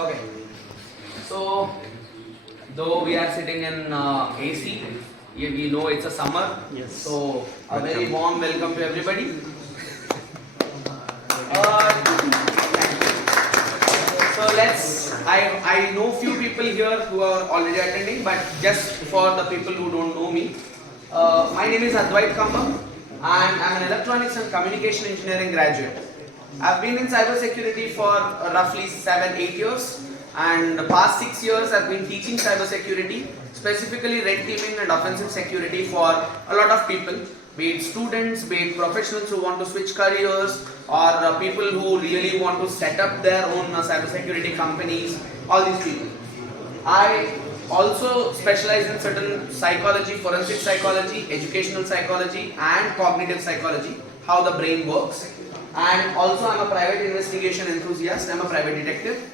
Okay. So, though we are sitting in AC, we know it's a summer. Yes. So, a very warm welcome to everybody. So I know few people here who are already attending, but just for the people who don't know me, my name is Whitefields and I'm an electronics and communication engineering graduate. I've been in cybersecurity for roughly 7-8 years, and the past 6 years I've been teaching cybersecurity, specifically red teaming and offensive security for a lot of people, be it students, be it professionals who want to switch careers, or people who really want to set up their own cybersecurity companies, all these people. I also specialize in certain psychology, forensic psychology, educational psychology and cognitive psychology, how the brain works. And also I'm a private investigation enthusiast, I'm a private detective.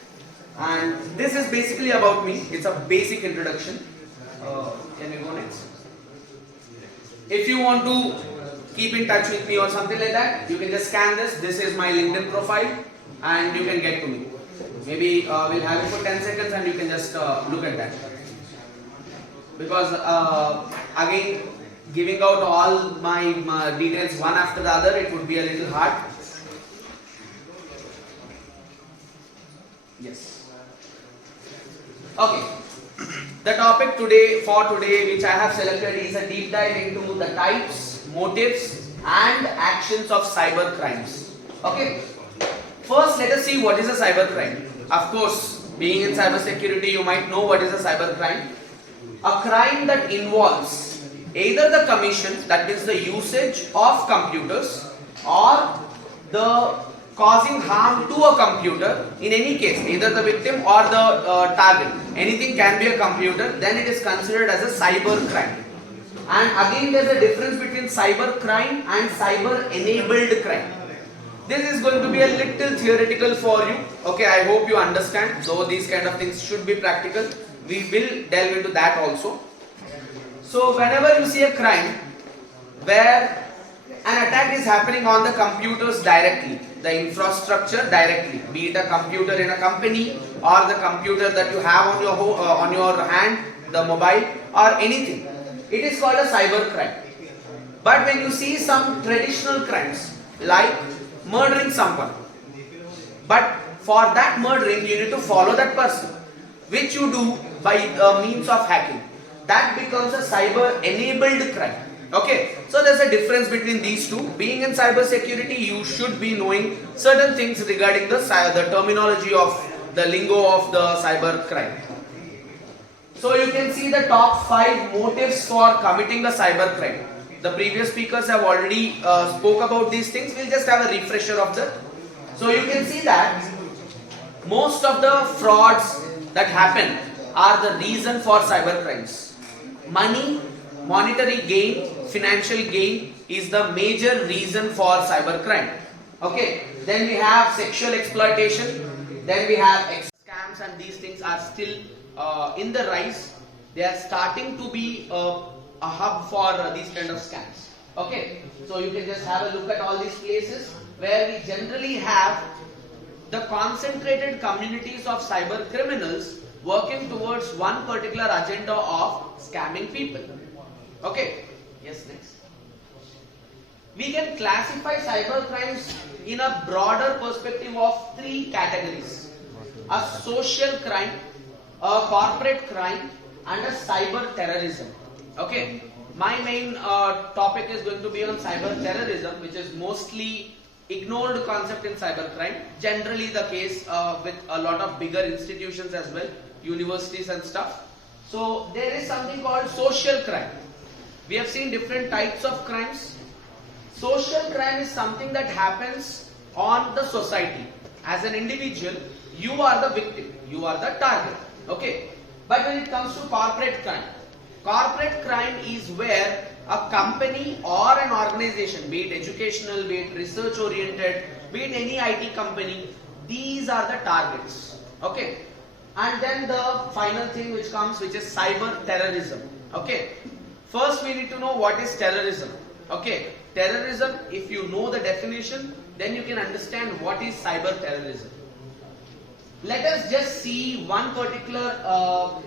And this is basically about me, it's a basic introduction. Can we go next? If you want to keep in touch with me or something like that, you can just scan this. This is my LinkedIn profile and you can get to me. Maybe we'll have it for 10 seconds and you can just look at that. Because again, giving out all my details one after the other, it would be a little hard. Yes. Okay. The topic for today which I have selected is a deep dive into the types, motives and actions of cyber crimes. Okay. First, let us see what is a cyber crime. Of course, being in cyber security, you might know what is a cyber crime. A crime that involves either the commission, that is the usage of computers, or the causing harm to a computer. In any case, either the victim or the target, anything can be a computer, then it is considered as a cyber crime. And again, there is a difference between cyber crime and cyber enabled crime. This is going to be a little theoretical for you. Okay, I hope you understand. So these kind of things should be practical. We will delve into that also. So whenever you see a crime where an attack is happening on the computers directly, the infrastructure directly, be it a computer in a company or the computer that you have on your hand, the mobile or anything, it is called a cyber crime. But when you see some traditional crimes like murdering someone, but for that murdering you need to follow that person, which you do by means of hacking, that becomes a cyber enabled crime. Okay, so there's a difference between these two. Being in cyber security, you should be knowing certain things regarding the terminology of the lingo of the cyber crime. So you can see the top 5 motives for committing a cyber crime. The previous speakers have already spoke about these things. We'll just have a refresher of that. So you can see that most of the frauds that happen are the reason for cyber crimes. Money, monetary gain, financial gain is the major reason for cyber crime. Okay, then we have sexual exploitation, then we have scams, and these things are still in the rise. They are starting to be a hub for these kind of scams. Okay, so you can just have a look at all these places where we generally have the concentrated communities of cyber criminals working towards one particular agenda of scamming people. Okay, yes, next. We can classify cyber crimes in a broader perspective of 3 categories: a social crime, a corporate crime, and a cyber terrorism. Okay, my main topic is going to be on cyber terrorism, which is mostly ignored concept in cyber crime. Generally the case with a lot of bigger institutions as well, universities and stuff. So there is something called social crime. We have seen different types of crimes. Social crime is something that happens on the society. As an individual, you are the victim, you are the target. Okay. But when it comes to corporate crime is where a company or an organization, be it educational, be it research oriented, be it any IT company, these are the targets. Okay. And then the final thing which comes, which is cyber terrorism. Okay. First we need to know what is terrorism. Okay. Terrorism, if you know the definition, then you can understand what is cyber terrorism. let us just see one particular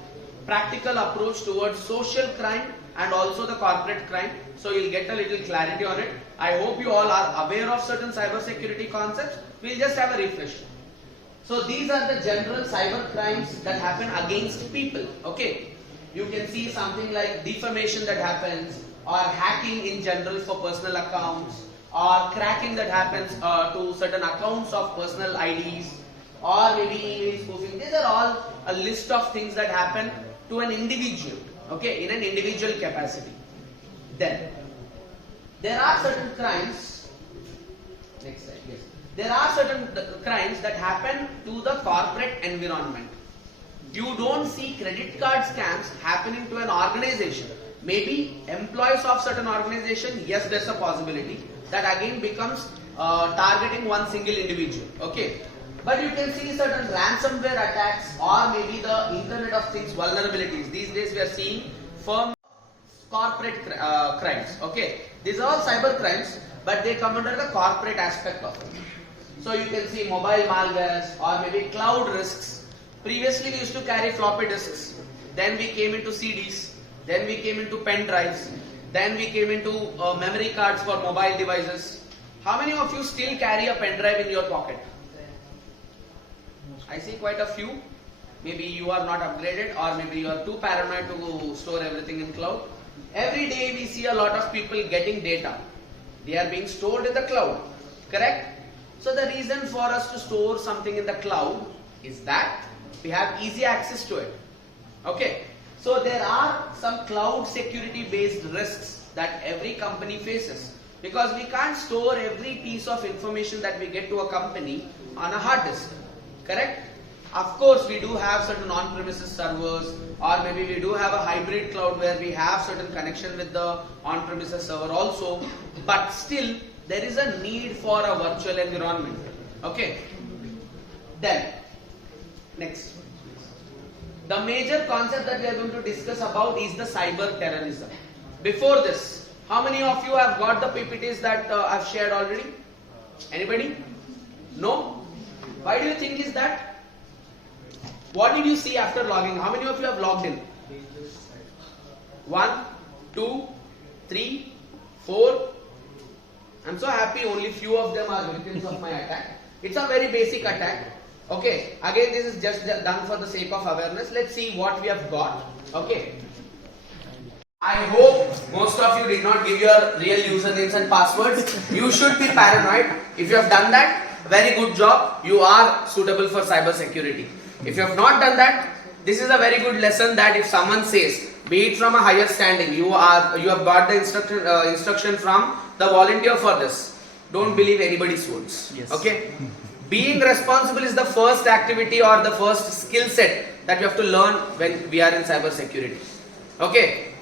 practical approach towards social crime and also the corporate crime. So you'll get a little clarity on it. I hope you all are aware of certain cyber security concepts. We'll just have a refresh. So these are the general cyber crimes that happen against people. Okay, you can see something like defamation that happens, or hacking in general for personal accounts, or cracking that happens to certain accounts of personal IDs, or maybe email spoofing. These are all a list of things that happen to an individual, okay, in an individual capacity. Then there are certain crimes, next slide, yes. There are certain crimes that happen to the corporate environment. You don't see credit card scams happening to an organization. Maybe employees of certain organization, yes, there's a possibility. That again becomes targeting one single individual, okay. But you can see certain ransomware attacks or maybe the Internet of Things vulnerabilities. These days we are seeing firm corporate crimes, okay. These are all cyber crimes, but they come under the corporate aspect of it. So you can see mobile malwares or maybe cloud risks. Previously we used to carry floppy disks, then we came into CDs, then we came into pen drives, then we came into memory cards for mobile devices. How many of you still carry a pen drive in your pocket? I see quite a few. Maybe you are not upgraded, or maybe you are too paranoid to store everything in cloud. Every day we see a lot of people getting data. They are being stored in the cloud, correct? So the reason for us to store something in the cloud is that we have easy access to it, okay. So there are some cloud security based risks that every company faces, because we can't store every piece of information that we get to a company on a hard disk, correct? Of course we do have certain on-premises servers, or maybe we do have a hybrid cloud where we have certain connection with the on-premises server also, but still there is a need for a virtual environment, okay. Then next, the major concept that we are going to discuss about is the cyber terrorism. Before this, how many of you have got the PPTs that I've shared already? Anybody? No? Why do you think is that? What did you see after logging? How many of you have logged in? 1, 2, 3, 4. I'm so happy only few of them are victims of my attack. It's a very basic attack. Okay, again this is just done for the sake of awareness. Let's see what we have got. Okay. I hope most of you did not give your real usernames and passwords. You should be paranoid. If you have done that, very good job. You are suitable for cyber security. If you have not done that, this is a very good lesson that if someone says, be it from a higher standing, you have got the instruction from the volunteer for this. Don't believe anybody's words. Yes. Okay. Being responsible is the first activity or the first skill set that we have to learn when we are in cyber security. Okay.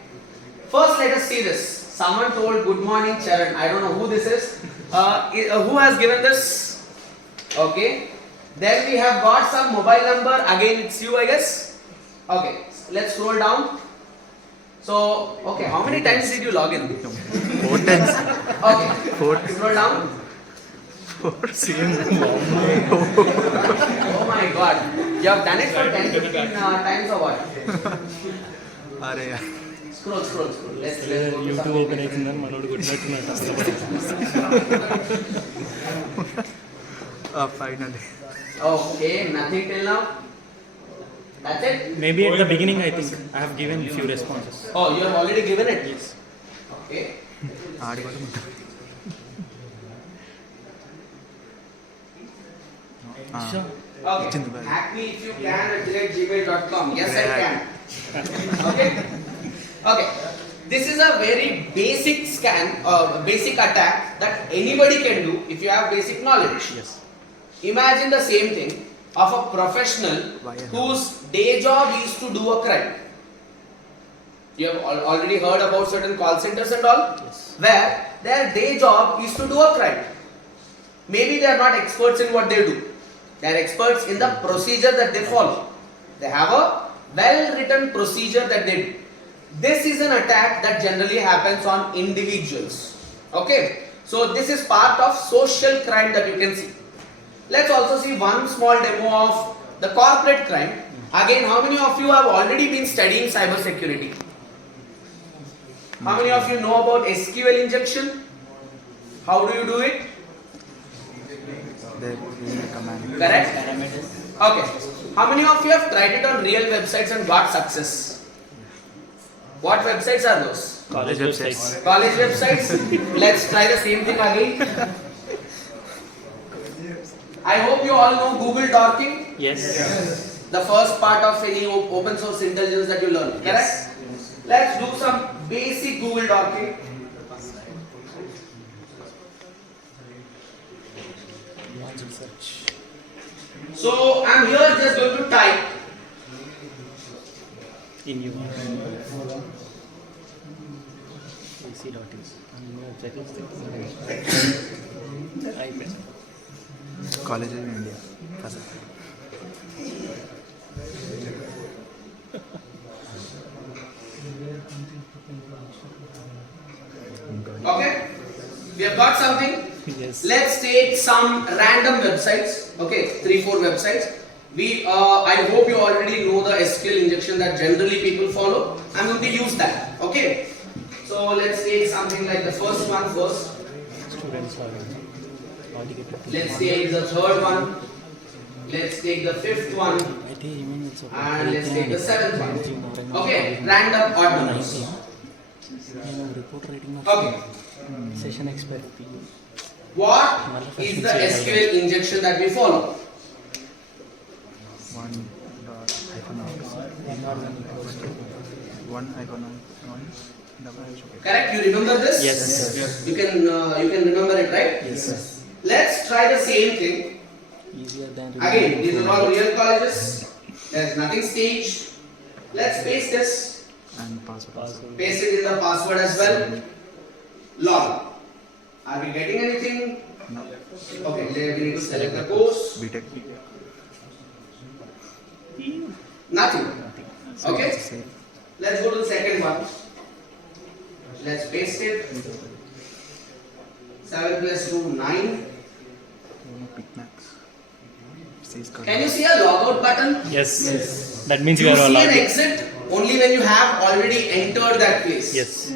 First, let us see this. Someone told good morning, Charan. I don't know who this is. Who has given this? Okay. Then we have got some mobile number. Again, it's you, I guess. Okay. Let's scroll down. So, okay. How many times did you log in? 4 times. Okay. 4. Scroll down. 4 same. Oh my God. You have done it for 10-15 times or what? Arey yaar. Scroll. Let's go to YouTube open అయితుందని మనోడు కొట్టినట్టున్నాడు Finally. Okay, nothing till now. That's it? Maybe at the beginning I think I have given few responses. Oh, you have already given it? Yes. Okay. Sure. Okay. Hack me if you can at gmail.com. Yes, I can. Okay. Okay. This is a very basic basic attack that anybody can do if you have basic knowledge. Yes. Imagine the same thing of a professional whose day job is to do a crime. You have already heard about certain call centers and all, Yes. where their day job is to do a crime. Maybe they are not experts in what they do. They are experts in the procedure that they follow. They have a well-written procedure that they do. This is an attack that generally happens on individuals. Okay, so this is part of social crime that you can see. Let's also see one small demo of the corporate crime. Again, how many of you have already been studying cyber security? How many of you know about SQL injection? How do you do it? They give a command. Correct? Okay. How many of you have tried it on real websites and got success? What websites are those? College websites. College websites. Let's try the same thing again. I hope you all know Google dorking. Yes. The first part of any open source intelligence that you learn. Correct? Yes. Let's do some basic Google dorking. So I'm here just going to type. In you. AC.in. iPad. College in India. First. Okay? We have got something. Yes. Let's take some random websites. Okay, 3-4 websites. I hope you already know the SQL injection that generally people follow. I'm going to use that. Okay. So let's take something like the first one first. Students login. Let's take the third one. Let's take the fifth one. And let's take the seventh one. Okay, random odd numbers. Okay. Session expert. What is the SQL injection that we follow? One dot icon of one icon of one double H. Correct? You remember this? Yes. You can remember it, right? Yes. Let's try the same thing. Easier than Again, these are all real colleges. There's nothing staged. Let's paste this. And password. Paste it in the password as well. Log. Are we getting anything? No. Okay, then we need to select the course. BTech. Nothing. So Okay. it's same. Let's go to the second one. Let's paste it. 7 plus 2, 9. Picmax. C's code. Can you see a logout button? Yes. That means you You are see an allowed. exit only when you have already entered that place. Yes.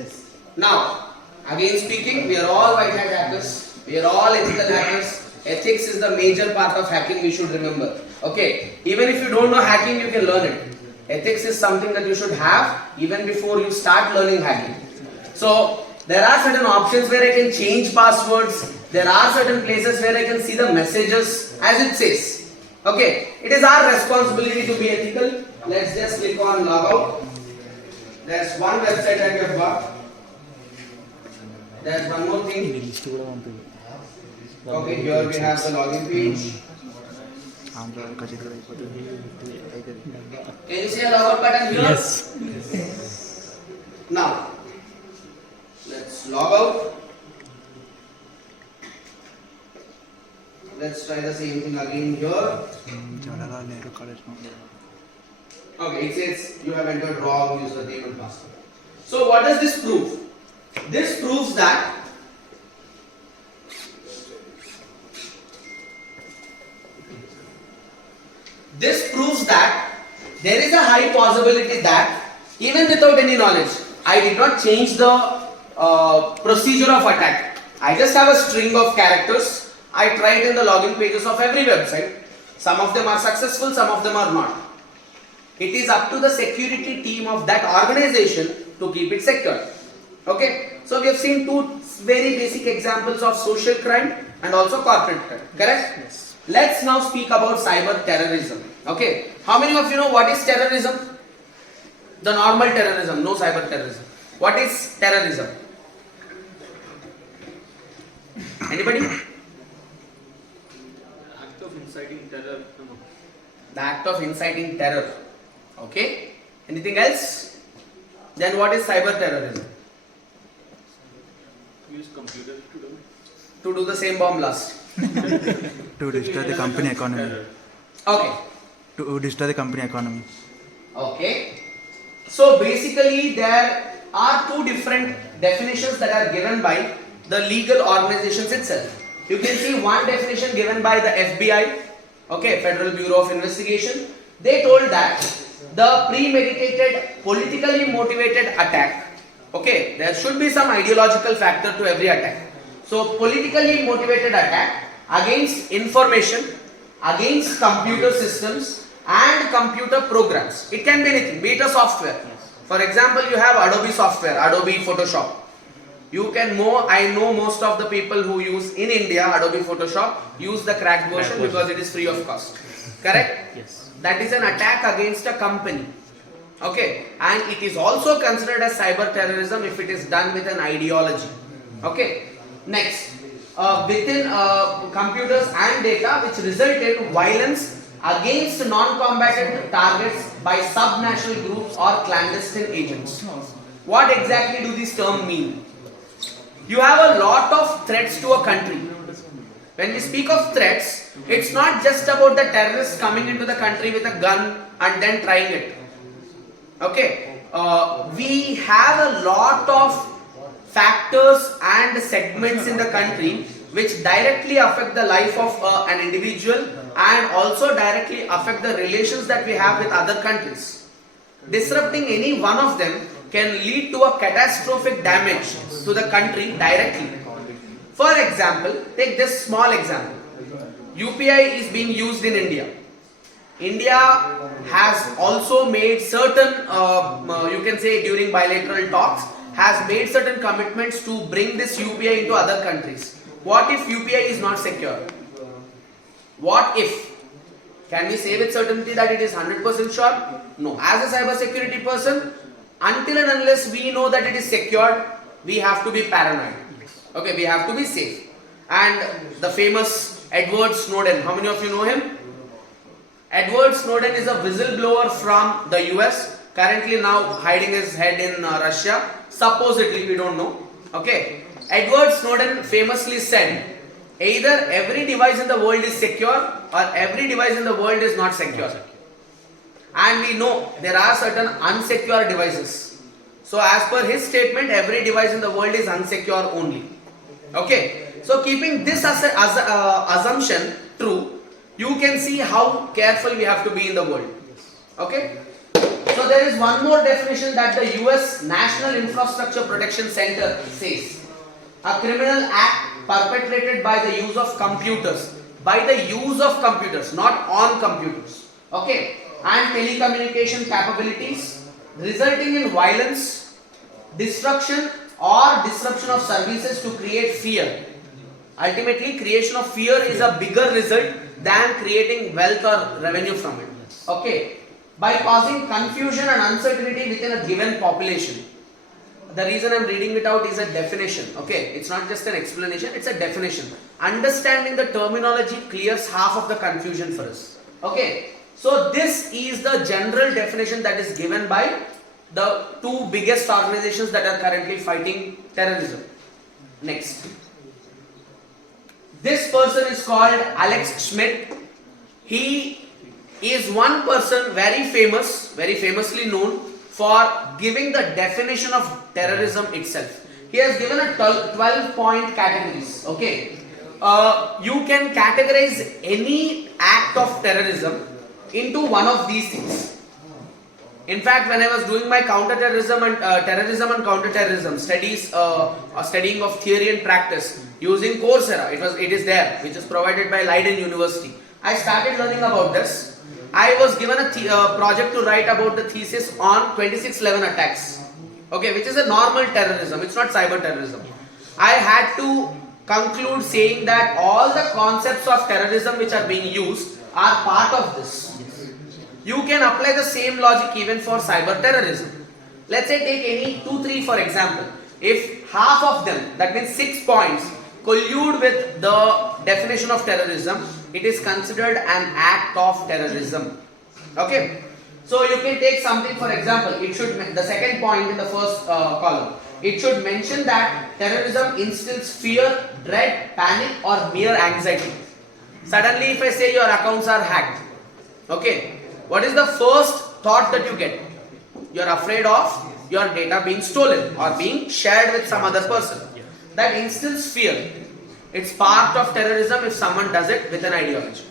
Now, again speaking, we are all white hat hackers. We are all ethical hackers. Ethics is the major part of hacking we should remember. Okay, even if you don't know hacking, you can learn it. Ethics is something that you should have even before you start learning hacking. So, there are certain options where I can change passwords. There are certain places where I can see the messages as it says. Okay, it is our responsibility to be ethical. Let's just click on logout. There's one website that we have got. There's one more thing. Okay, here we have the login page. Andhra ఖచ్చితంగా అయిపోతుంది అయితే Can you see a logout button here? Yes. Now, let's log out. Let's try the same thing again here. చాలా లేరు college Okay, it says you have entered wrong username and password. So, what does this prove? This proves that there is a high possibility that even without any knowledge, I did not change the procedure of attack. I just have a string of characters. I try it in the login pages of every website. Some of them are successful, some of them are not. It is up to the security team of that organization to keep it secure. Okay, so we have seen two very basic examples of social crime and also corporate crime. Correct? Yes. Let's now speak about cyber terrorism. Okay, how many of you know what is terrorism? The normal terrorism, no cyber terrorism. What is terrorism? Anybody? Act of inciting terror. The act of inciting terror. Okay, anything else? Then what is cyber terrorism? Use computers to do it. To do the same bomb blast. to destroy the company economy. Okay. To destroy the company economy. Okay. So basically there are two different definitions that are given by the legal organizations itself. You can see one definition given by the FBI. okay, Federal Bureau of Investigation. They told that the premeditated, politically motivated attack, okay, there should be some ideological factor to every attack. So, politically motivated attack against information, against computer systems and computer programs. It can be anything, be it a software. For example, you have Adobe software, Adobe Photoshop. You can I know most of the people who use in India Adobe Photoshop use the cracked version because it is free of cost. Correct? Yes. That is an attack against a company. Okay, and it is also considered as cyber terrorism if it is done with an ideology. Okay, next, within computers and data which result in violence against non-combatant targets by subnational groups or clandestine agents. What exactly do these terms mean? You have a lot of threats to a country. When we speak of threats, it's not just about the terrorists coming into the country with a gun and then trying it. Okay, we have a lot of factors and segments in the country which directly affect the life of an individual and also directly affect the relations that we have with other countries. Disrupting any one of them can lead to a catastrophic damage to the country directly. For example, take this small example. UPI is being used in India. India has also made certain, you can say during bilateral talks, has made certain commitments to bring this UPI into other countries. What if UPI is not secure? What if? Can we say with certainty that it is 100% sure? No. As a cyber security person, until and unless we know that it is secured, we have to be paranoid. Okay, we have to be safe. And the famous Edward Snowden, how many of you know him? Edward Snowden is a whistleblower from the US, currently now hiding his head in Russia. Supposedly, we don't know. Okay, Edward Snowden famously said, either every device in the world is secure or every device in the world is not secure. And we know there are certain unsecure devices. So as per his statement, every device in the world is unsecure only. Okay, so keeping this as assumption true, you can see how careful we have to be in the world. Okay, so there is one more definition that the US National Infrastructure Protection Center says. A criminal act perpetrated by the use of computers. By the use of computers, not on computers. Okay, and telecommunication capabilities resulting in violence, destruction or disruption of services to create fear. Ultimately, creation of fear is a bigger result than creating wealth or revenue from it. Okay, by causing confusion and uncertainty within a given population. The reason I am reading it out is a definition. Okay, it's not just an explanation, it's a definition. Understanding the terminology clears half of the confusion for us. Okay, so this is the general definition that is given by the two biggest organizations that are currently fighting terrorism. Next. This person is called Alex Schmidt. He is one person very famously known for giving the definition of terrorism itself. He has given a 12-point categories. Okay, you can categorize any act of terrorism into one of these things. In fact, when I was doing my counter-terrorism and terrorism and counter-terrorism studies, studying of theory and practice using Coursera, it is there, which is provided by Leiden University. I started learning about this. I was given a project to write about the thesis on 2611 attacks. Okay, which is a normal terrorism. It's not cyber terrorism. I had to conclude saying that all the concepts of terrorism which are being used are part of this. You can apply the same logic even for cyber terrorism. Let's say take any 2-3 for example. If half of them, that means 6 points, collude with the definition of terrorism, it is considered an act of terrorism. Okay, so you can take something for example. It should, the second point in the first column, it should mention that terrorism instills fear, dread, panic or mere anxiety. Suddenly if I say your accounts are hacked, okay, what is the first thought that you get? You are afraid of your data being stolen or being shared with some other person. That instills fear. It's part of terrorism if someone does it with an ideology.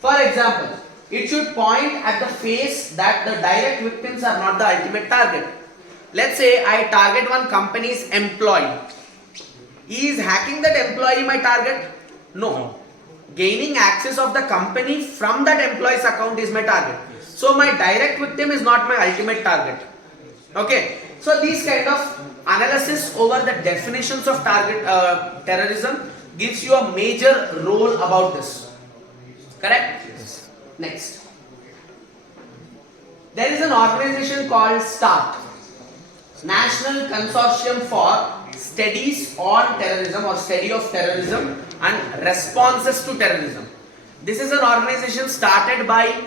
For example, it should point at the face that the direct victims are not the ultimate target. Let's say I target one company's employee. Is hacking that employee my target? No. Gaining access of the company from that employee's account is my target. So my direct victim is not my ultimate target. Okay. So these kind of analysis over the definitions of target terrorism gives you a major role about this. Correct? Yes. Next. There is an organization called START, National Consortium for Studies on Terrorism or Study of Terrorism and Responses to Terrorism. This is an organization started by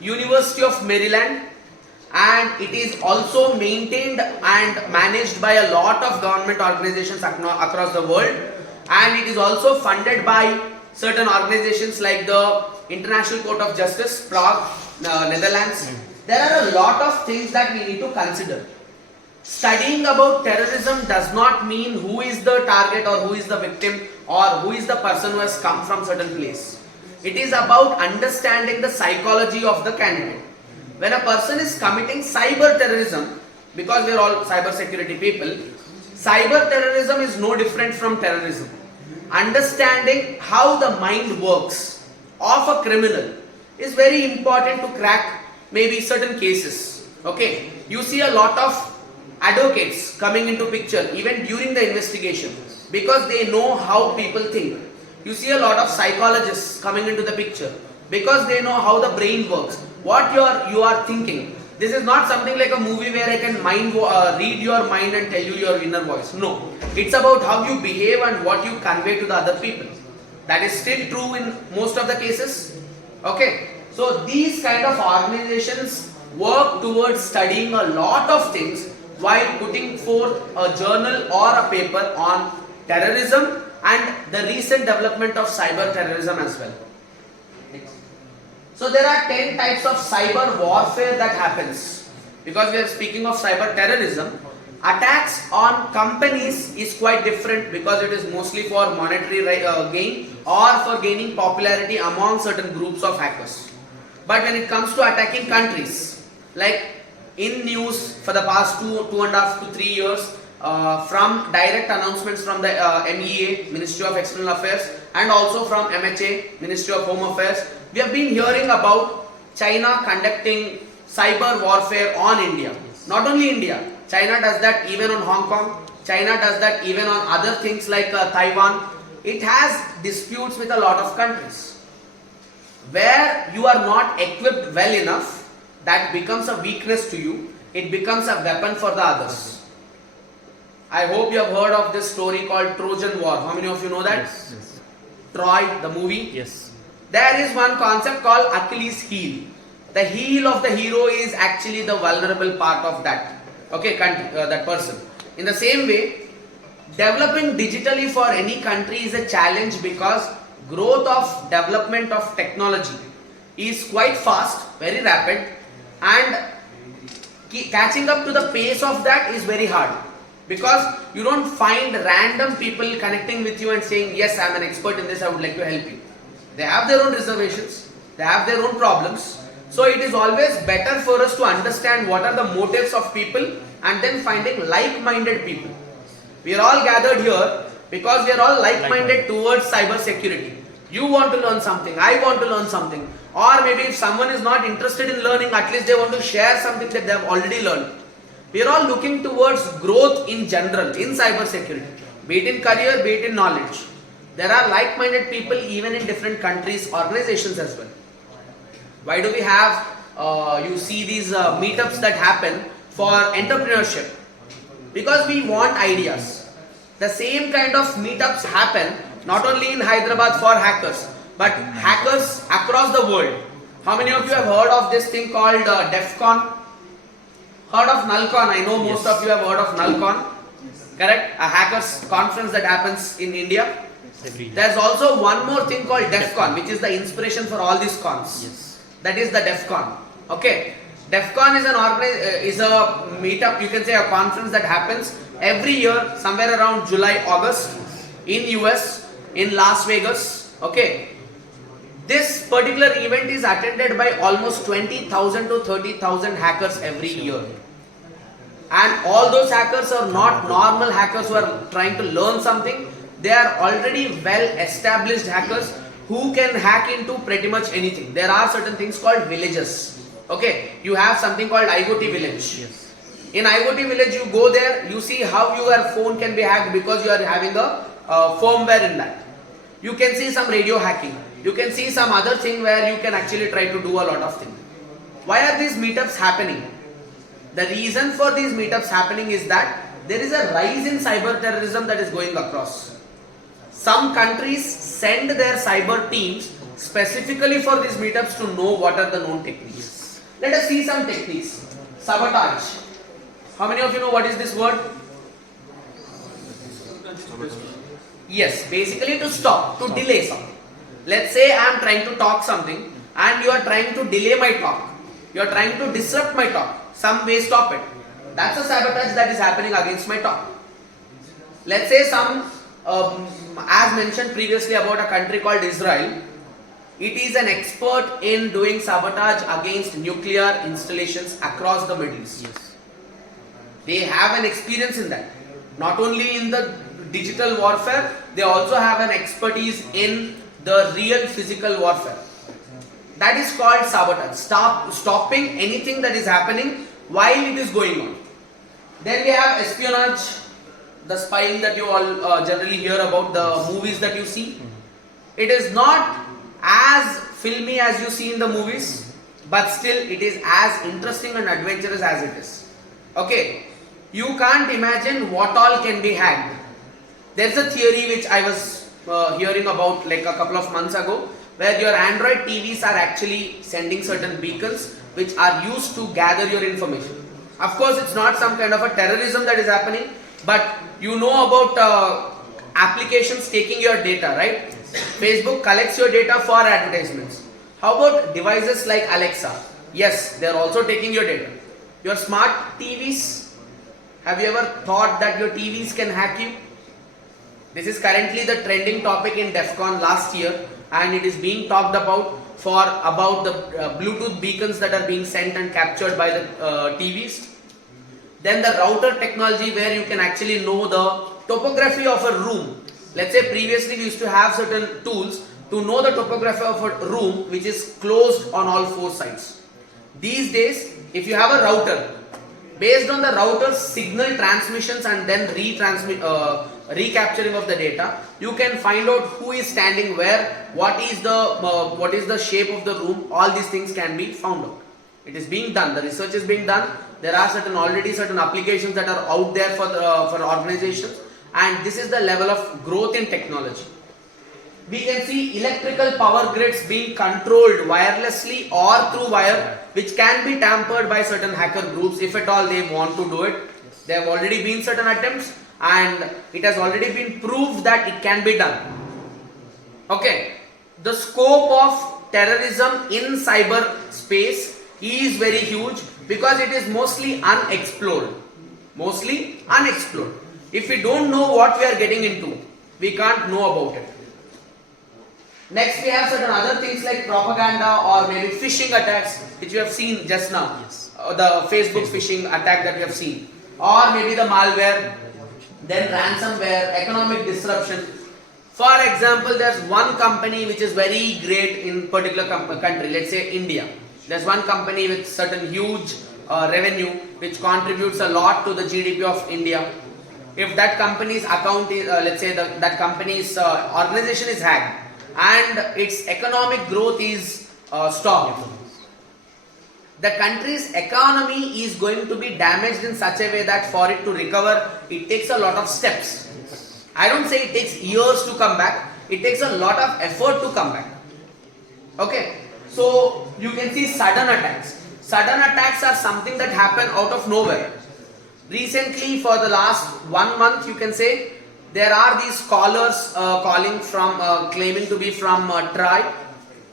University of Maryland, and it is also maintained and managed by a lot of government organizations across the world, and it is also funded by certain organizations like the International Court of Justice, Prague, Netherlands. There are a lot of things that we need to consider. Studying about terrorism does not mean who is the target or who is the victim or who is the person who has come from certain place. It is about understanding the psychology of the candidate. When a person is committing cyber terrorism, because we are all cyber security people, cyber terrorism is no different from terrorism. Understanding how the mind works of a criminal is very important to crack maybe certain cases. Okay, you see a lot of advocates coming into picture even during the investigation because they know how people think. You see a lot of psychologists coming into the picture because they know how the brain works, what you are thinking. This is not something like a movie where I can read your mind and tell you your inner voice. No, it's about how you behave and what you convey to the other people. That is still true in most of the cases. Okay, so these kind of organizations work towards studying a lot of things while putting forth a journal or a paper on terrorism and the recent development of cyber terrorism as well. So there are 10 types of cyber warfare that happens. Because we are speaking of cyber terrorism, attacks on companies is quite different because it is mostly for monetary gain or for gaining popularity among certain groups of hackers. But when it comes to attacking countries, like in news for the past 2.5 to 3 years, from direct announcements from the MEA, Ministry of External Affairs, and also from MHA, Ministry of Home Affairs, we have been hearing about China conducting cyber warfare on India. Not only India, China does that even on Hong Kong, China does that even on other things like Taiwan. It has disputes with a lot of countries. Where you are not equipped well enough, that becomes a weakness to you, it becomes a weapon for the others. I hope you have heard of this story called Trojan War. How many of you know that? Yes. Troy, the movie? Yes. There is one concept called Achilles heel. The heel of the hero is actually the vulnerable part of that, that person. In the same way, developing digitally for any country is a challenge because growth of development of technology is quite fast, very rapid, and catching up to the pace of that is very hard. Because you don't find random people connecting with you and saying, yes, I am an expert in this, I would like to help you. They have their own reservations, they have their own problems. So it is always better for us to understand what are the motives of people and then finding like-minded people. We are all gathered here because we are all like-minded towards cyber security. You want to learn something, I want to learn something. Or maybe if someone is not interested in learning, at least they want to share something that they have already learned. We are all looking towards growth in general, in cyber security, be it in career, be it in knowledge. There are like-minded people even in different countries, organizations as well. Why do we have, you see these meetups that happen for entrepreneurship? Because we want ideas. The same kind of meetups happen not only in Hyderabad for hackers, but hackers across the world. How many of you have heard of this thing called DEFCON? Heard of Nalcon? I know most of you have heard of Nalcon. Correct? A hackers conference that happens in India. There's also one more thing called DEFCON, which is the inspiration for all these cons. Yes. That is the DEFCON. Okay. DEFCON is a meetup, you can say a conference that happens every year somewhere around July, August in US, in Las Vegas. Okay. This particular event is attended by almost 20,000 to 30,000 hackers every year. And all those hackers are not normal hackers who are trying to learn something. They are already well established hackers who can hack into pretty much anything. There are certain things called villages. Okay, you have something called IoT village. Yes. In IoT village, you go there, you see how your phone can be hacked because you are having a firmware in that. You can see some radio hacking. You can see some other thing where you can actually try to do a lot of things. Why are these meetups happening? The reason for these meetups happening is that there is a rise in cyber terrorism that is going across. Some countries send their cyber teams specifically for these meetups to know what are the known techniques. Let us see some techniques. Sabotage. How many of you know what is this word? Yes, basically to stop, to delay something. Let's say I am trying to talk something and you are trying to delay my talk. You are trying to disrupt my talk. Some way stop it. That's a sabotage that is happening against my talk. Let's say as mentioned previously about a country called Israel, it is an expert in doing sabotage against nuclear installations across the Middle East. Yes. They have an experience in that. Not only in the digital warfare, they also have an expertise in the real physical warfare. That is called sabotage. Stopping anything that is happening while it is going on. Then we have espionage, the spying that you all generally hear about, the movies that you see. It is not as filmy as you see in the movies, but still it is as interesting and adventurous as it is. Okay, you can't imagine what all can be hacked. There's a theory which I was hearing about like a couple of months ago, where your Android TVs are actually sending certain beacons which are used to gather your information. Of course, it's not some kind of a terrorism that is happening, but you know about applications taking your data, right? Facebook collects your data for advertisements. How about devices like Alexa? Yes, they are also taking your data. Your smart TVs, have you ever thought that your TVs can hack you? This is currently the trending topic in DEF CON last year, and it is being talked about the Bluetooth beacons that are being sent and captured by the TVs. Then the router technology, where you can actually know the topography of a room. Let's say previously we used to have certain tools to know the topography of a room which is closed on all four sides. These days, if you have a router, based on the router's signal transmissions and then recapturing of the data, you can find out who is standing where, what is the shape of the room. All these things can be found out. It is being done. The research is being done. There are already certain applications that are out there for organizations, and this is the level of growth in technology. We can see electrical power grids being controlled wirelessly or through wire, which can be tampered by certain hacker groups if at all they want to do it. There have already been certain attempts, and it has already been proved that it can be done. Okay, the scope of terrorism in cyber space is very huge because it is mostly unexplored. If we don't know what we are getting into, we can't know about it. Next, we have certain other things like propaganda or maybe phishing attacks, which you have seen just now. Yes. The Facebook phishing attack that we have seen, or maybe the malware, then ransomware, economic disruption. For example, there's one company which is very great in particular country, let's say India. There's one company with certain huge revenue which contributes a lot to the GDP of India. If that company's account is, let's say that company's organization is hacked and its economic growth is stopped, the country's economy is going to be damaged in such a way that for it to recover, it takes a lot of steps. I don't say it takes years to come back, it takes a lot of effort to come back. Okay, so you can see sudden attacks. Sudden attacks are something that happen out of nowhere. Recently, for the last 1 month, you can say, there are these callers calling from, claiming to be from TRAI,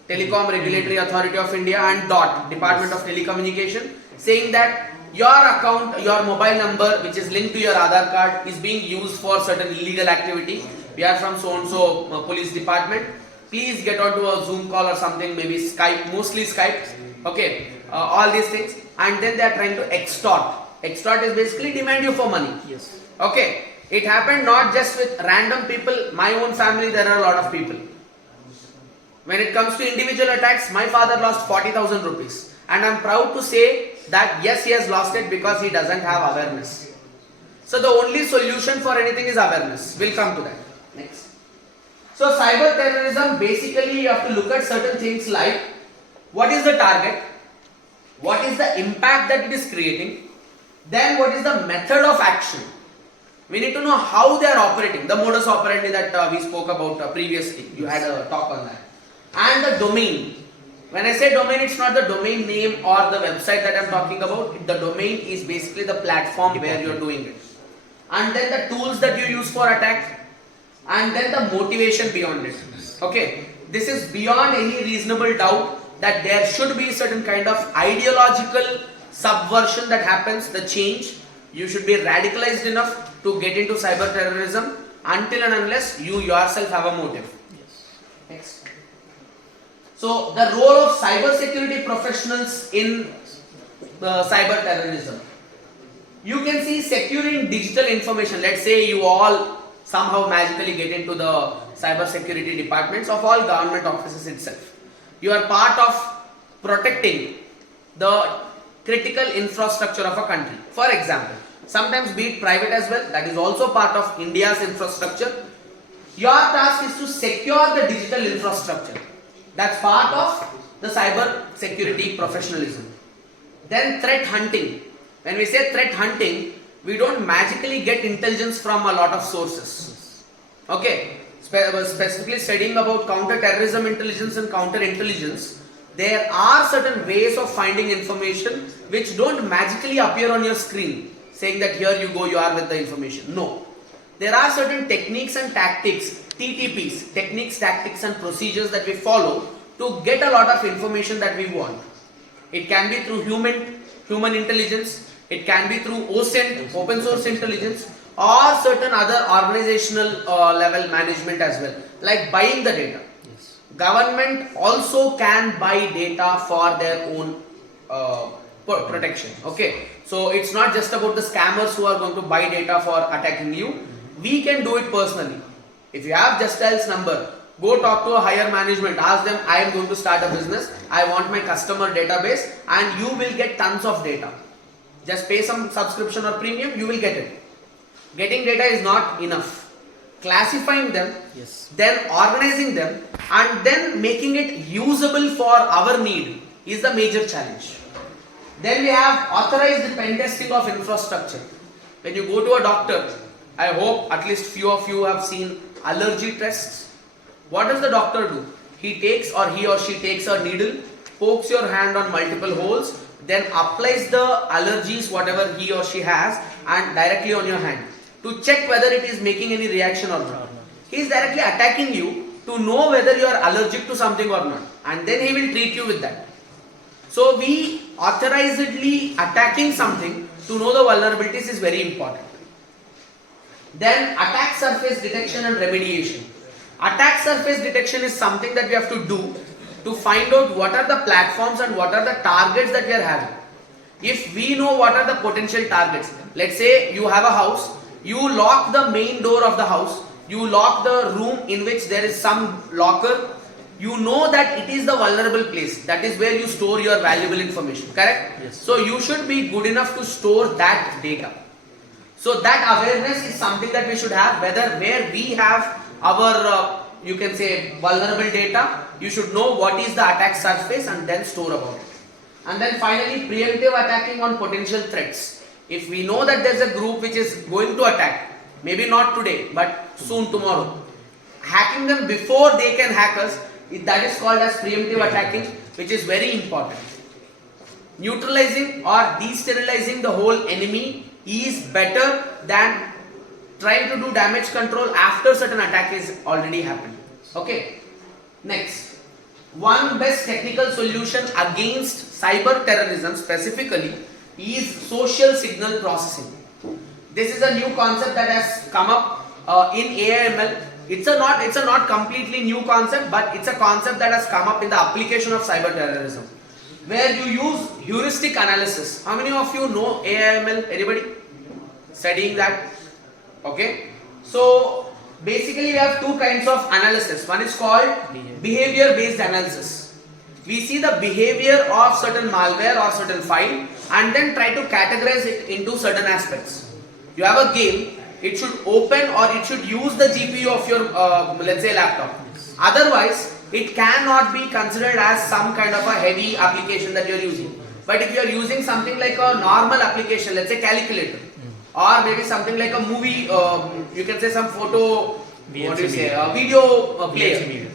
Telecom Regulatory Authority of India, and DOT, Department of Telecommunication, saying that your account, your mobile number, which is linked to your Aadhaar card, is being used for certain illegal activity. We are from so and so police department. please get onto a Zoom call or something, maybe Skype, mostly Skype, okay, all these things, and then they are trying to extort. Extort is basically demand you for money. Yes. Okay, it happened not just with random people, my own family, there are a lot of people. When it comes to individual attacks, my father lost 40,000 rupees, and I am proud to say that yes, he has lost it because he doesn't have awareness. So the only solution for anything is awareness. We'll come to that. Next. So cyber terrorism, basically you have to look at certain things like what is the target, what is the impact that it is creating, then what is the method of action. We need to know how they are operating, the modus operandi that we spoke about previously. You had a talk on that. And the domain. When I say domain, it's not the domain name or the website that I'm talking about. The domain is basically the platform where you're doing it. And then the tools that you use for attack, and then the motivation beyond it. Okay, this is beyond any reasonable doubt that there should be certain kind of ideological subversion that happens, the change. You should be radicalized enough to get into cyber terrorism until and unless you yourself have a motive. Next. So the role of cyber security professionals in cyber terrorism. You can see securing digital information. Let's say you all somehow magically get into the cyber security departments of all government offices itself. You are part of protecting the critical infrastructure of a country. For example, sometimes be it private as well, that is also part of India's infrastructure. Your task is to secure the digital infrastructure. That's part of the cyber security professionalism. Then threat hunting. When we say threat hunting, we don't magically get intelligence from a lot of sources. Okay, specifically studying about counter-terrorism intelligence and counter-intelligence, there are certain ways of finding information which don't magically appear on your screen, saying that here you go, you are with the information. No. There are certain techniques and tactics, TTPs, techniques, tactics and procedures that we follow to get a lot of information that we want. It can be through human intelligence, it can be through OSINT, open source intelligence, or certain other organizational level management as well, like buying the data. Yes. Government also can buy data for their own protection. Okay, so it's not just about the scammers who are going to buy data for attacking you. We can do it personally. If you have Just Dial's number, go talk to a higher management, ask them, I am going to start a business, I want my customer database, and you will get tons of data. Just pay some subscription or premium, you will get it. Getting data is not enough. Classifying them, Yes. then organizing them, and then making it usable for our need is the major challenge. Then we have authorized pen testing of infrastructure. When you go to a doctor, I hope at least few of you have seen allergy tests. What does the doctor do? He takes or she takes a needle, pokes your hand on multiple holes, then applies the allergies whatever he or she has and directly on your hand to check whether it is making any reaction or not. He is directly attacking you to know whether you are allergic to something or not, and then he will treat you with that. So we authorizedly attacking something to know the vulnerabilities is very important. Then attack surface detection and remediation. Attack surface detection is something that we have to do to find out what are the platforms and what are the targets that we are having. If we know what are the potential targets, let's say you have a house, you lock the main door of the house, you lock the room in which there is some locker, you know that it is the vulnerable place, that is where you store your valuable information, correct? Yes. So you should be good enough to store that data. So that awareness is something that we should have, where we have our you can say vulnerable data, you should know what is the attack surface and then store about it. And then finally, preemptive attacking on potential threats. If we know that there is a group which is going to attack, maybe not today but soon tomorrow, hacking them before they can hack us, that is called as preemptive attacking, which is very important. Neutralizing or desterilizing the whole enemy is better than trying to do damage control after certain attack is already happened. Okay. Next, one best technical solution against cyber terrorism specifically is social signal processing. This is a new concept that has come up in AIML. It's a not completely new concept, but it's a concept that has come up in the application of cyber terrorism, where you use heuristic analysis. How many of you know AIML? Anybody studying that? Okay. So basically we have two kinds of analysis. One is called behavior based analysis. We see the behavior of certain malware or certain file and then try to categorize it into certain aspects. You have a game, it should open or it should use the GPU of your let's say laptop. Otherwise it cannot be considered as some kind of a heavy application that you are using. But if you are using something like a normal application, let's say calculator, or maybe something like a movie, you can say some photo, what do you say, video player.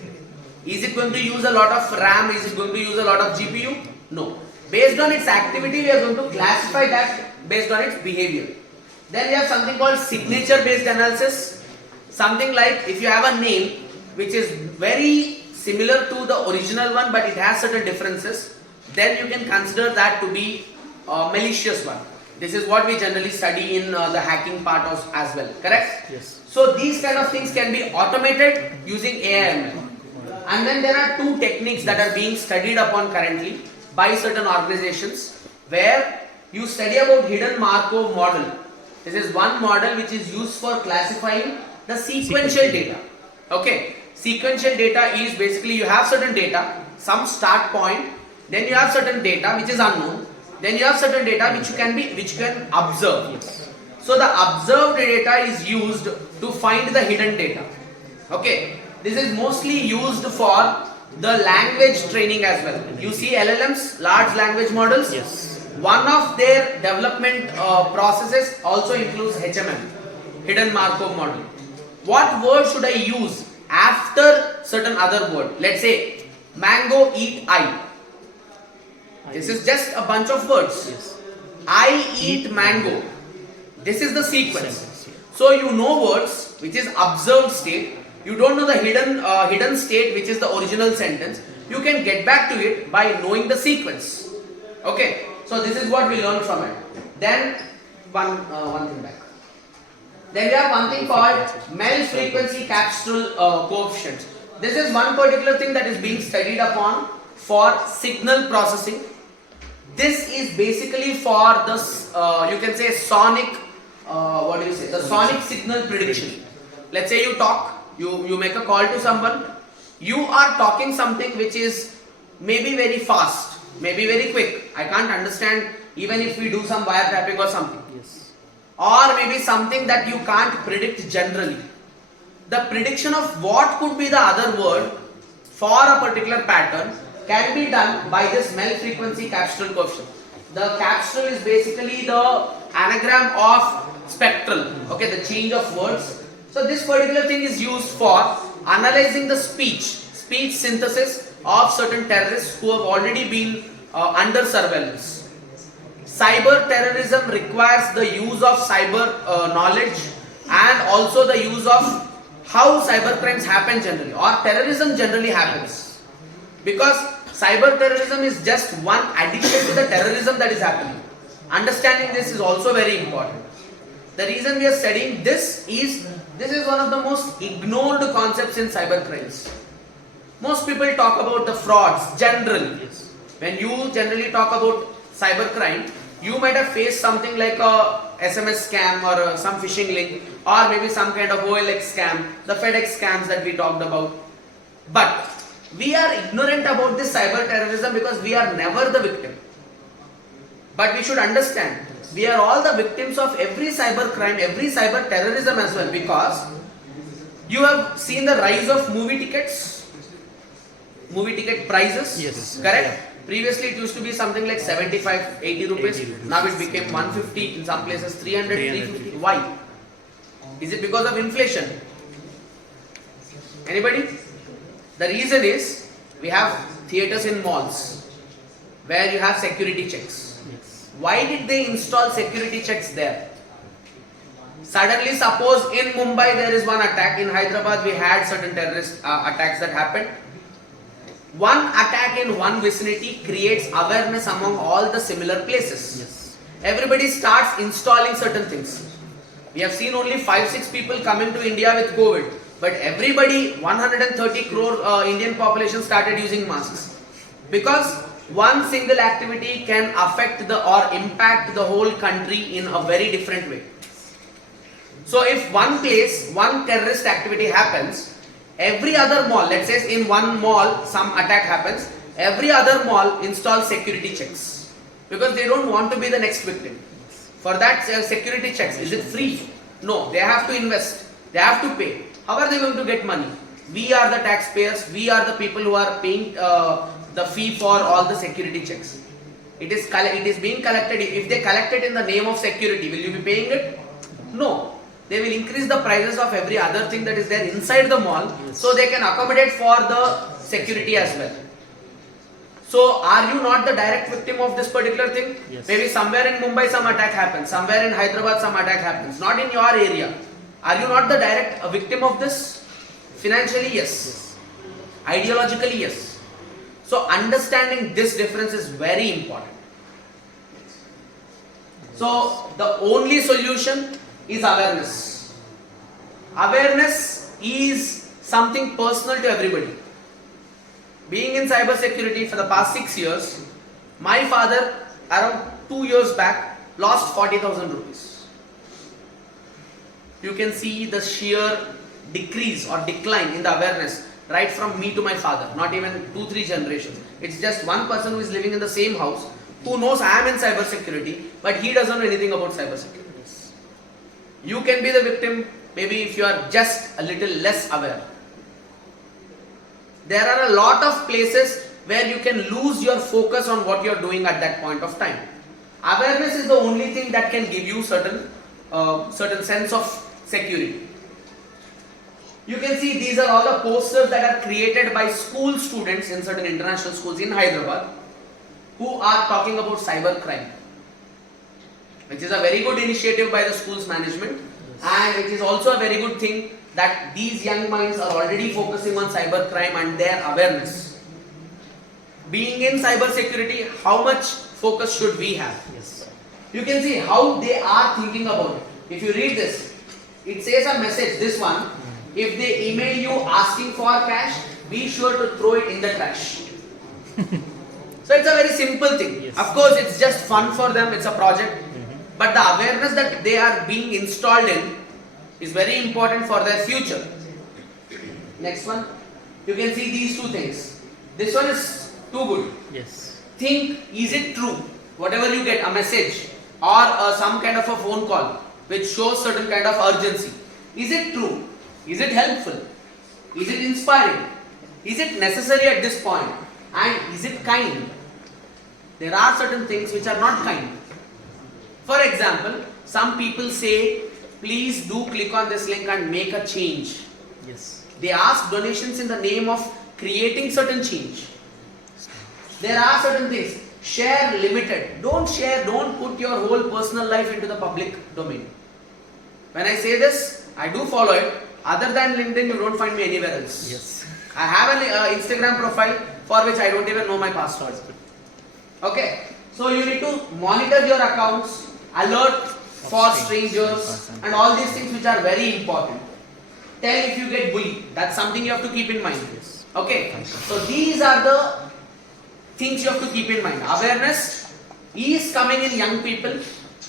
Is it going to use a lot of RAM? Is it going to use a lot of GPU? No. Based on its activity, we are going to classify that based on its behavior. Then we have something called signature based analysis. Something like if you have a name which is very similar to the original one but it has certain differences, then you can consider that to be a malicious one. This is what we generally study in the hacking part as well, correct? Yes. So these kind of things can be automated using AI/ML. And then there are two techniques that are being studied upon currently by certain organizations, where you study about hidden Markov model. This is one model which is used for classifying the sequential data. Okay, sequential data is basically you have certain data, some start point, then you have certain data which is unknown, then you have certain data which can observe. Yes. So the observed data is used to find the hidden data. Okay, this is mostly used for the language training as well. You see LLMs, large language models. Yes. One of their development processes also includes HMM, hidden Markov model. What word should I use after certain other word? Let's say mango eat I. This is just a bunch of words. Yes. I eat mango. This is the sequence. So you know words which is observed state. You don't know the hidden state which is the original sentence. You can get back to it by knowing the sequence. Okay. So this is what we learned from it. Then one thing back. Then we have one thing called Mel frequency capsule coefficients. This is one particular thing that is being studied upon for signal processing. This is basically for the you can say sonic the sonic signal prediction. Let's say you talk, you make a call to someone, you are talking something which is maybe very fast, maybe very quick. I can't understand even if we do some wiretapping or something. Yes. Or maybe something that you can't predict generally. The prediction of what could be the other word for a particular pattern can be done by this Mel frequency capsule coefficient. The capsule is basically the anagram of spectral, okay, the change of words. So this particular thing is used for analyzing the speech synthesis of certain terrorists who have already been under surveillance. Cyber terrorism requires the use of cyber knowledge and also the use of how cyber crimes happen generally, or terrorism generally happens. Because cyber terrorism is just one addition to the terrorism that is happening. Understanding this is also very important. The reason we are studying this is one of the most ignored concepts in cyber crimes. Most people talk about the frauds generally. Yes. When you generally talk about cyber crime, you might have faced something like a SMS scam or some phishing link, or maybe some kind of OLX scam, the FedEx scams that we talked about. But we are ignorant about this cyber terrorism because we are never the victim. But we should understand, we are all the victims of every cyber crime, every cyber terrorism as well, because you have seen the rise of movie tickets, movie ticket prices, Yes. correct? Yeah. Previously it used to be something like 75, 80 rupees. 80 rupees. Now it became 150, in some places 300, 300. 350. Why? Is it because of inflation? Anybody? The reason is, we have theaters in malls where you have security checks. Yes. Why did they install security checks there? Suddenly, suppose in Mumbai there is one attack, in Hyderabad we had certain terrorist attacks that happened. One attack in one vicinity creates awareness among all the similar places. Yes. Everybody starts installing certain things. We have seen only 5-6 people come into India with COVID, But everybody, 130 crore Indian population started using masks. Because one single activity can affect or impact the whole country in a very different way. So if one place, one terrorist activity happens, every other mall, let's say in one mall some attack happens, every other mall installs security checks. Because they don't want to be the next victim. For that security checks, is it free? No, they have to invest, they have to pay. How are they going to get money? We are the taxpayers, we are the people who are paying the fee for all the security checks. It is being collected. If they collect it in the name of security, will you be paying it? No. They will increase the prices of every other thing that is there inside the mall, so they can accommodate for the security as well. So are you not the direct victim of this particular thing? Yes. Maybe somewhere in Mumbai some attack happens, somewhere in Hyderabad some attack happens, not in your area. Are you not the direct victim of this? Financially, yes. Ideologically, yes. So understanding this difference is very important. So the only solution is awareness. Awareness is something personal to everybody. Being in cyber security for the past 6 years, my father around 2 years back lost 40,000 rupees. You can see the sheer decrease or decline in the awareness right from me to my father, not even 2-3 generations. It's just one person who is living in the same house who knows I am in cyber security, but he doesn't know anything about cyber security. You can be the victim maybe if you are just a little less aware. There are a lot of places where you can lose your focus on what you are doing at that point of time. Awareness is the only thing that can give you certain sense of security. You can see these are all the posters that are created by school students in certain international schools in Hyderabad who are talking about cyber crime, which is a very good initiative by the school's management, and it is also a very good thing that these young minds are already focusing on cyber crime and their awareness. Being in cyber security, how much focus should we have? Yes. You can see how they are thinking about it. If you read this, it says a message, this one, if they email you asking for cash, be sure to throw it in the trash. So it's a very simple thing. Yes. Of course, it's just fun for them, it's a project. But the awareness that they are being installed in is very important for their future. Next one, you can see these two things. This one is too good. Yes. Think, is it true? Whatever you get, a message or some kind of a phone call which shows certain kind of urgency. Is it true? Is it helpful? Is it inspiring? Is it necessary at this point? And is it kind? There are certain things which are not kind. For example, some people say, please do click on this link and make a change. Yes. They ask donations in the name of creating certain change. There are certain things. Share limited. Don't share, don't put your whole personal life into the public domain. When I say this, I do follow it. Other than LinkedIn, you don't find me anywhere else. Yes. I have an Instagram profile for which I don't even know my password. Okay. So you need to monitor your accounts, alert for strangers and all these things which are very important. Tell if you get bullied. That's something you have to keep in mind. Okay. So these are the things you have to keep in mind. Awareness is coming in young people,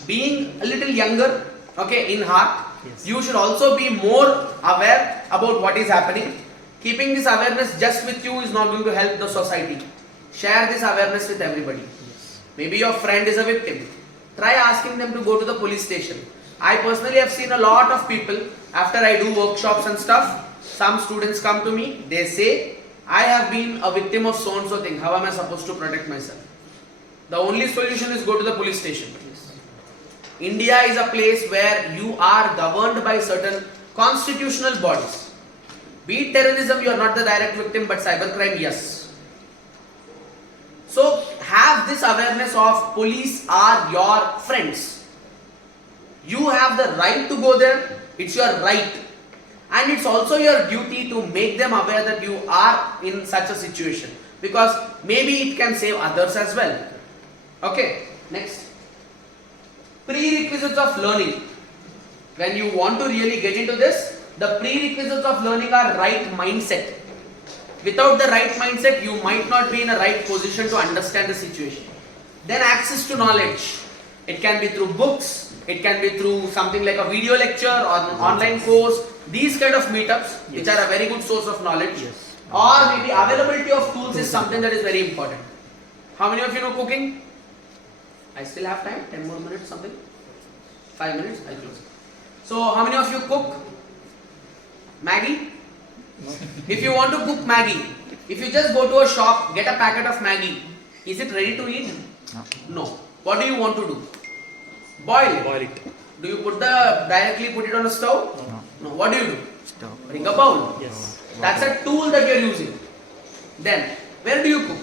being a little younger, okay, in heart. Yes. You should also be more aware about what is happening. Keeping this awareness just with you is not going to help the society. Share this awareness with everybody. Yes. Maybe your friend is a victim. Try asking them to go to the police station. I personally have seen a lot of people, after I do workshops and stuff, some students come to me, they say, I have been a victim of so and so thing. How am I supposed to protect myself? The only solution is go to the police station. India is a place where you are governed by certain constitutional bodies. Be it terrorism, you are not the direct victim, but cybercrime, yes. So have this awareness of police are your friends. You have the right to go there, it's your right. And it's also your duty to make them aware that you are in such a situation. Because maybe it can save others as well. Okay, next. Prerequisites of learning. When you want to really get into this, The prerequisites of learning are right mindset. Without the right mindset, you might not be in a right position to understand the situation. Then access to knowledge. It can be through books, it can be through something like a video lecture or an online course. These kind of meetups, which are a very good source of knowledge. Or maybe availability of tools is something that is very important. How many of you know cooking? I still have time, 10 more minutes, something. 5 minutes, I close. So, how many of you cook Maggie? If you want to cook Maggie, if you just go to a shop, get a packet of Maggie, is it ready to eat? No. What do you want to do? Boil it. Boil it. Do you directly put it on a stove? No. No. What do you do? Stop. Bring a bowl. Yes. That's a tool that you are using. Then, where do you cook?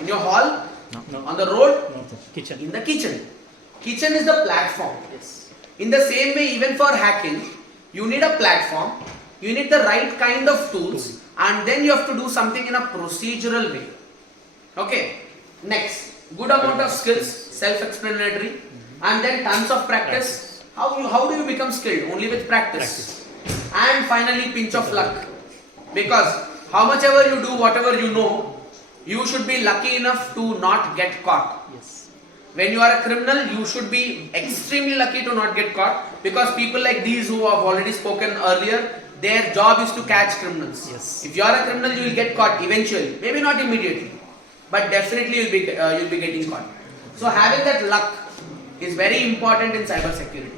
In your hall? No. On the road? No. Kitchen. In the kitchen. Kitchen is the platform. Yes. In the same way, even for hacking, you need a platform, you need the right kind of tools, and then you have to do something in a procedural way. Okay. Next, good amount of skills, self-explanatory, and then tons of practice. How do you become skilled? Only with practice. And finally, pinch of luck. Because how much ever you do, whatever you know, you should be lucky enough to not get caught. Yes. When you are a criminal, you should be extremely lucky to not get caught, because people like these who have already spoken earlier, their job is to catch criminals. Yes. If you are a criminal, you will get caught eventually. Maybe not immediately, but definitely you'll be getting caught. So having that luck is very important in cyber security.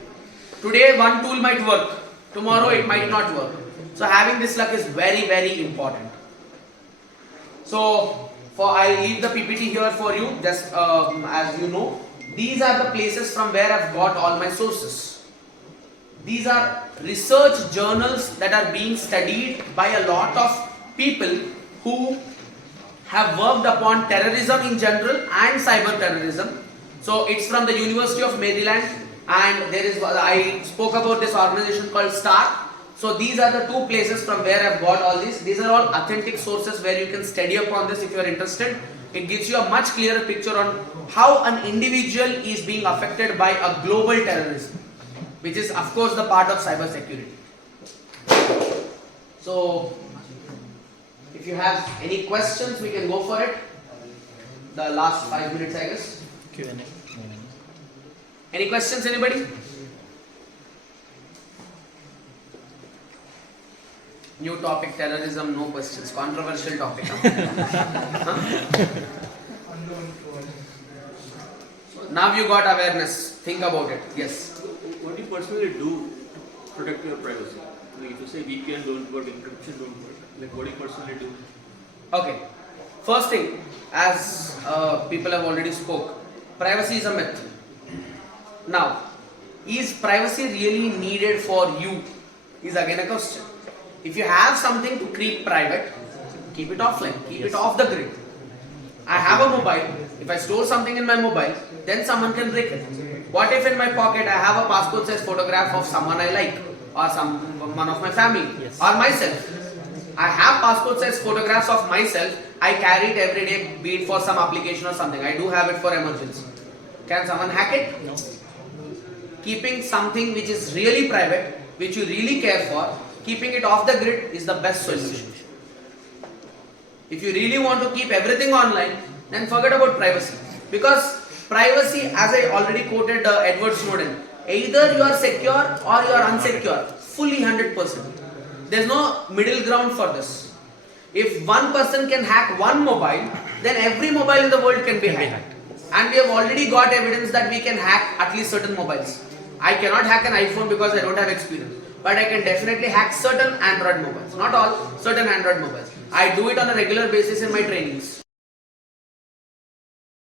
Today one tool might work, tomorrow it might not work. So having this luck is very, very important. So I'll leave the PPT here for you. Just as you know, these are the places from where I've got all my sources. These are research journals that are being studied by a lot of people who have worked upon terrorism in general and cyber terrorism. So it's from the University of Maryland, and I spoke about this organization called STAR. So these are the two places from where I've got all these. These are all authentic sources where you can study upon this if you are interested. It gives you a much clearer picture on how an individual is being affected by a global terrorism, which is of course the part of cyber security. So if you have any questions, we can go for it. The last 5 minutes, I guess. Q&A. Any questions, anybody? New topic, terrorism, no questions. Controversial topic. Huh? So now you got awareness. Think about it. Yes. What do you personally do to protect your privacy? Like if you say VPN don't work, encryption don't work, like what do you personally do? Okay. First thing, as people have already spoke, privacy is a myth. Now, is privacy really needed for you? Is again a question. If you have something to keep private, keep it offline, keep it off the grid. I have a mobile. If I store something in my mobile, then someone can break it. What if in my pocket I have a passport size photograph of someone I like, or someone of my family, Yes. or myself? I have passport size photographs of myself. I carry it every day, be it for some application or something. I do have it for emergency. Can someone hack it? No. Keeping something which is really private, which you really care for, keeping it off the grid is the best solution. If you really want to keep everything online, then forget about privacy. Because privacy, as I already quoted Edward Snowden, either you are secure or you are unsecure, fully 100%. There's no middle ground for this. If one person can hack one mobile, then every mobile in the world can be hacked. And we have already got evidence that we can hack at least certain mobiles. I cannot hack an iPhone because I don't have experience. But I can definitely hack certain Android mobiles. Not all, certain Android mobiles. I do it on a regular basis in my trainings.